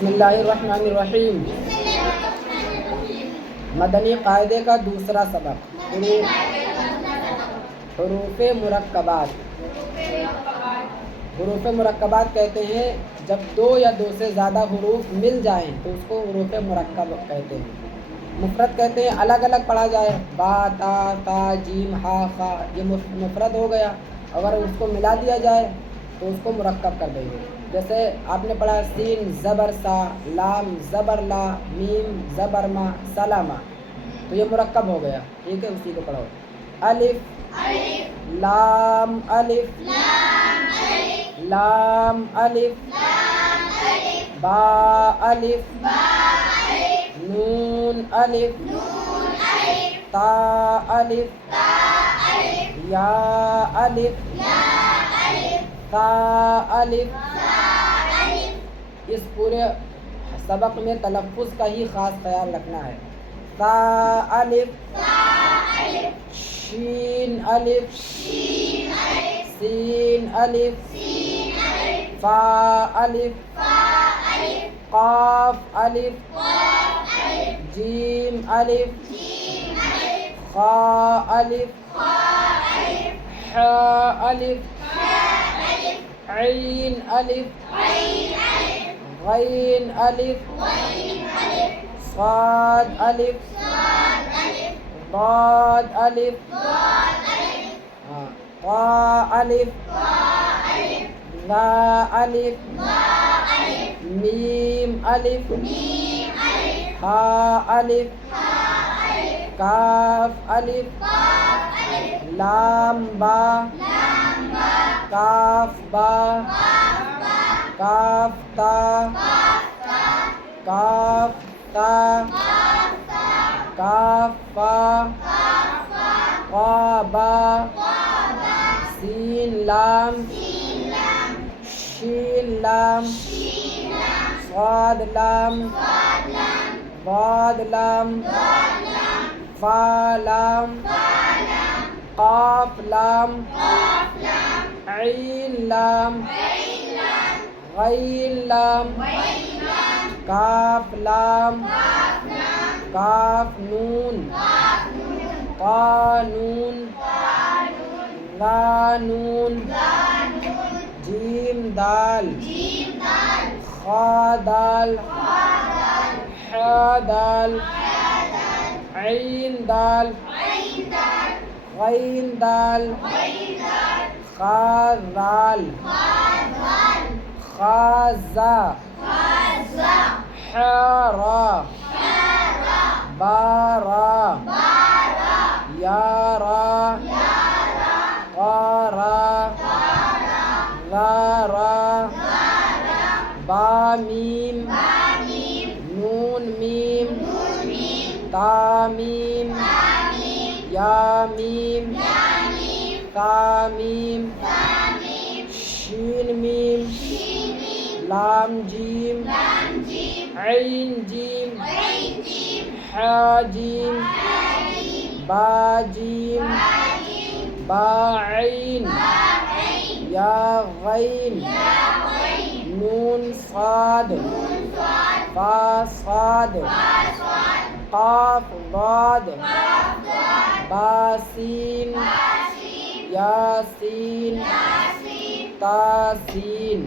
बिस्मिल्लाहिर्रहमानिर्रहीम। मदनी कायदे का दूसरा सबक हुरूफ़ मुरक्कबात। हुरूफ़ मुरक्कबात कहते हैं जब दो या दो से ज़्यादा हुरूफ मिल जाएं तो उसको हुरूफ़ मुरक्कब कहते हैं। मुफ़रद कहते हैं अलग अलग पढ़ा जाए, बा ता ता जीम हा खा, ये मुफ़रद हो गया। अगर उसको मिला दिया जाए तो उसको मुरक्कब कर देंगे। जैसे आपने पढ़ा सीन ज़बर सा, लाम ज़बर ला, मीम ज़बर मा, सलामा, तो ये मुरक्कब हो गया। ठीक है, उसी को पढ़ो। अलिफ लाम अलिफ लाम अलिफ बा अलिफ नून अलिफ ता अलिफ या अलिफ ता अलिफ। इस पूरे सबक में तलफ़्फ़ुज़ का ही ख़ास ख्याल रखना है। ता अलिफ शीन अलिफ सीन अलिफ फा अलिफ क़ाफ अलिफ जीम अलिफ खा अलिफ हा अलिफ ऐन अलिफ गैन अलिफ साद अलिफ दाद अलिफ क़ा अलिफ ज़ा अलिफ मीम अलिफ हा अलिफ काफ अलिफ लाम बा काफ बा काफ ता काफ ता काफ फा क़ा बा सीन लाम शीन लाम साद लाम दाद लाम फा लाम क़ाफ लाम ऐन लाम गैन लाम काफ लाम काफ नून क़ानून क़ानून जीम दाल खा दाल हा दाल ऐन दाल गैन दाल खा दाल खा ज़ा हा रा बा रा या रा क़ा रा ज़ा रा बा मीम नून मीम ता मीम या मीम ता मीम शीन मीम लाम जीम ऐन जीम हा जीम बा जीम बा ऐन या गैन नून साद फा साद क़ाफ दाद बा सीन या सीन ता सीन।